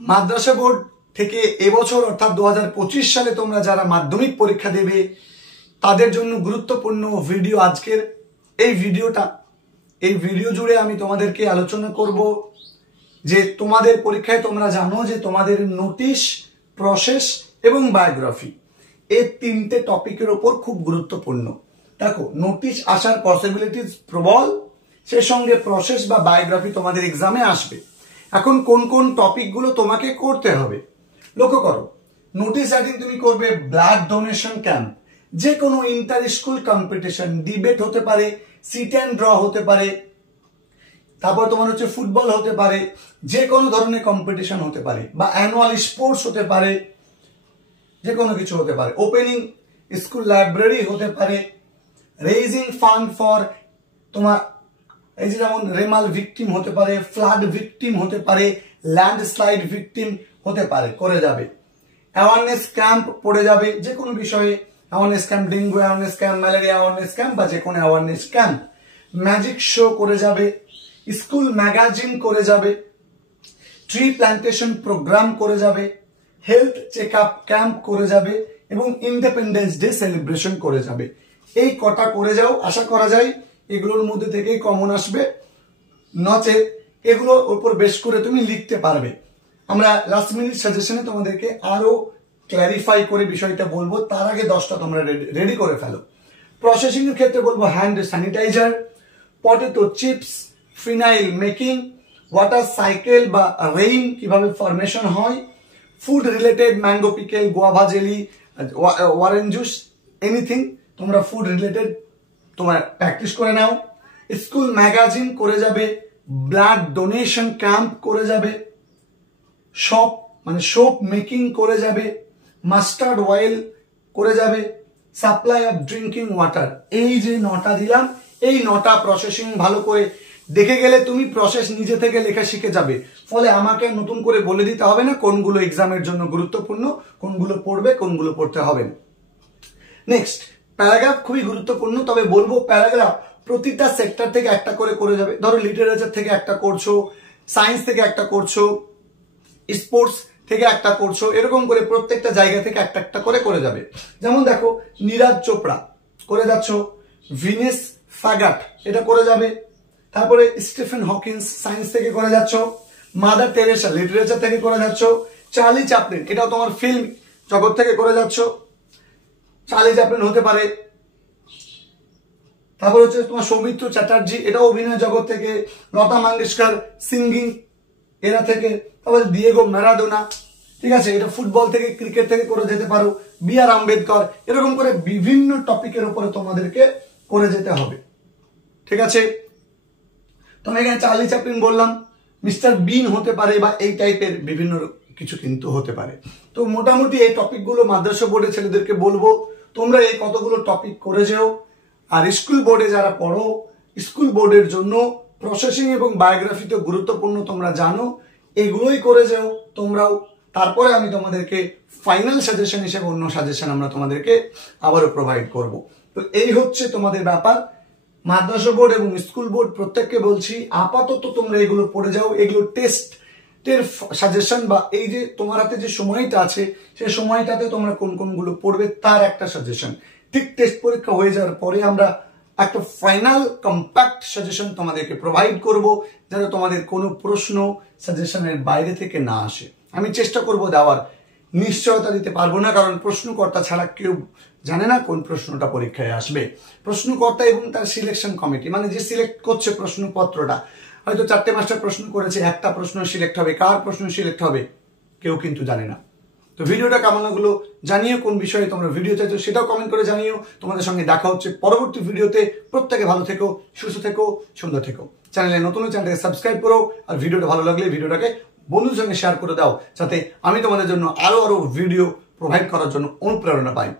মাদ্রাসা board থেকে এবছর অর্থাৎ 2025 সালে তোমরা যারা মাধ্যমিক পরীক্ষা দেবে তাদের জন্য গুরুত্বপূর্ণ ভিডিও আজকের এই ভিডিও জুড়ে আমি তোমাদেরকে আলোচনা করব যে তোমাদের পরীক্ষায় তোমরা জানো যে তোমাদের নোটিশ, প্রসেস এবং বায়োগ্রাফি এই তিনটে টপিকের উপর খুব গুরুত্বপূর্ণ। দেখো, নোটিশ আসার পসিবিলিটিস প্রবল, সেই সঙ্গে প্রসেস বা বায়োগ্রাফি তোমাদের এক্সামে আসবে। এখন কোন কোন টপিকগুলো তোমাকে করতে হবে লক্ষ্য করো। নোটিশ রাইটিং তুমি করবে ব্লাড ডোনেশন ক্যাম্প, যে কোনো ইন্টার স্কুল কম্পিটিশন, ডিবেট হতে পারে, সিট অ্যান্ড ড্র হতে পারে, তারপর তোমার হচ্ছে ফুটবল হতে পারে, যে কোনো ধরনের কম্পিটিশন হতে পারে, বা অ্যানুয়াল স্পোর্টস হতে পারে, যে কোনো কিছু হতে পারে, ওপেনিং স্কুল লাইব্রেরি হতে পারে, রেইজিং ফান্ড ফর তোমার এই যে যেমন রেমাল ভিকটিম হতে পারে, ফ্লাড ভিকটিম হতে পারে, ল্যান্ডস্লাইড ভিকটিম হতে পারে, করে যাবে। অ্যাওয়ারনেস ক্যাম্প পড়ে যাবে, যে কোনো বিষয়ে awareness camp, dengue awareness camp, malaria awareness camp বা যে কোনো অ্যাওয়ারনেস ক্যাম্প। ম্যাজিক শো করে যাবে, স্কুল ম্যাগাজিন করে যাবে, ট্রি প্ল্যান্টেশন প্রোগ্রাম করে যাবে, হেলথ চেক আপ ক্যাম্প করে যাবে এবং ইন্ডিপেন্ডেন্স ডে সেলিব্রেশন করে যাবে। এই কটা করে যাও, আশা করা যায় এগুলোর মধ্যে থেকেই কমন আসবে, নচেত এগুলোর উপর বেশ করে তুমি লিখতে পারবে। আমরা লাস্ট মিনিট সাজেশনে তোমাদেরকে আরো ক্ল্যারিফাই করে বিষয়টা বলবো, তার আগে 10টা তোমরা রেডি করে ফেলো। প্রসেসিং এর ক্ষেত্রে বলবো hand sanitizer, potato chips, phenyl making, water cycle বা রেইন কিভাবে ফরমেশন হয়, food related mango pickle, guava jelly, orange juice, anything তোমরা ফুড রিলেটেড তোমার প্র্যাকটিস করে নাও। স্কুল ম্যাগাজিন করে যাবে, ব্লাড ডোনেশন ক্যাম্প করে যাবে, সোপ মেকিং করে যাবে, মাস্টার্ড অয়েল করে যাবে, সাপ্লাই অফ ড্রিঙ্কিং ওয়াটার। এই যে 9টা দিলাম, এই 9টা প্রসেসিং ভালো করে দেখে গেলে তুমি প্রসেস নিজে থেকে লেখা শিখে যাবে। ফলে আমাকে নতুন করে বলে দিতে হবে না কোনগুলো এক্সামের জন্য গুরুত্বপূর্ণ, কোনগুলো পড়বে, কোনগুলো পড়তে হবে না। নেক্সট, প্যারাগ্রাফ খুবই গুরুত্বপূর্ণ, তবে বলবো প্যারাগ্রাফ প্রতিটা সেক্টর থেকে একটা করে যাবে। ধরো লিটারেচার থেকে একটা করছো, সায়েন্স থেকে একটা করছো, স্পোর্টস থেকে একটা করছো, এরকম করে প্রত্যেকটা জায়গা থেকে একটা করে যাবে। যেমন দেখো, নীরাজ চোপড়া করে যাচ্ছ, ভিনেস ফ্যাগাট এটা করে যাবে, তারপরে স্টিফেন হকিন্স সায়েন্স থেকে করে যাচ্ছ, মাদার টেরেসা লিটারেচার থেকে করে যাচ্ছ, চার্লি চ্যাপলিন এটাও তোমার ফিল্ম জগৎ থেকে করে যাচ্ছ, চার্লি চ্যাপলিন হতে পারে। তারপর হচ্ছে তোমার সৌমিত্র চ্যাটার্জি, এটাও অভিনয় জগৎ থেকে, লতা মঙ্গেশকর সিঙ্গিং এরা থেকে, তারপরে দিয়েগো ম্যারাডোনা, ঠিক আছে, এটা ফুটবল থেকে, ক্রিকেট থেকে করে যেতে পারো, বি আর আম্বেদকর, এরকম করে বিভিন্ন টপিকের উপরে তোমাদেরকে করে যেতে হবে। ঠিক আছে, তোমার এখানে চার্লি চ্যাপলিন বললাম, মিস্টার বিন হতে পারে, বা এই টাইপের বিভিন্ন কিছু কিন্তু হতে পারে। তো মোটামুটি এই টপিকগুলো মাদ্রাসা বোর্ডের ছেলেদেরকে বলবো তোমরা এই কতগুলো টপিক করে যেও। আর স্কুল বোর্ডে যারা পড়ো, স্কুল বোর্ডের জন্য প্রসেসিং এবং বায়োগ্রাফি তো গুরুত্বপূর্ণ, তোমরা জানো, এগুলোই করে যেও তোমরাও। তারপরে আমি তোমাদেরকে ফাইনাল সাজেশন হিসেবে অন্য সাজেশন আমরা তোমাদেরকে আবারও প্রোভাইড করব। তো এই হচ্ছে তোমাদের ব্যাপার। মাদ্রাসা বোর্ড এবং স্কুল বোর্ড প্রত্যেককে বলছি আপাতত তোমরা এগুলো পড়ে যাও। এগুলো টেস্টের সাজেশন, বা এই যে তোমার হাতে যে সময়টা আছে সেই সময়টাতে তোমরা কোন কোনগুলো পড়বে তার একটা সাজেশন। ঠিক টেস্ট পরীক্ষা হয়ে যাওয়ার পরে আমরা একটা ফাইনাল কম্প্যাক্ট সাজেশন তোমাদেরকে প্রোভাইড করব, যাতে তোমাদের কোনো প্রশ্ন সাজেশনের বাইরে থেকে না আসে। আমি চেষ্টা করব দেওয়ার, নিশ্চয়তা দিতে পারবো না, কারণ প্রশ্নকর্তা ছাড়া কেউ জানে না কোন প্রশ্নটা পরীক্ষায় আসবে। প্রশ্নকর্তা এবং তার সিলেকশন কমিটি, মানে যে সিলেক্ট করছে প্রশ্নপত্রটা, হয়তো 4-5টা প্রশ্ন করেছে, একটা প্রশ্ন সিলেক্ট হবে, কার প্রশ্ন সিলেক্ট হবে কেউ কিন্তু জানে না। তো ভিডিওটা কেমন লাগলো জানিও, কোন বিষয়ে তোমরা ভিডিও চাইছো সেটাও কমেন্ট করে জানিও। তোমাদের সঙ্গে দেখা হচ্ছে পরবর্তী ভিডিওতে। প্রত্যেকে ভালো থেকো, সুস্থ থেকো, সুন্দর থেকো। চ্যানেলে নতুন, চ্যানেলটাকে সাবস্ক্রাইব করো, আর ভিডিওটা ভালো লাগলে ভিডিওটাকে বন্ধুদের সঙ্গে শেয়ার করে দাও, যাতে আমি তোমাদের জন্য আরো ভিডিও প্রোভাইড করার জন্য অনুপ্রেরণা পাই।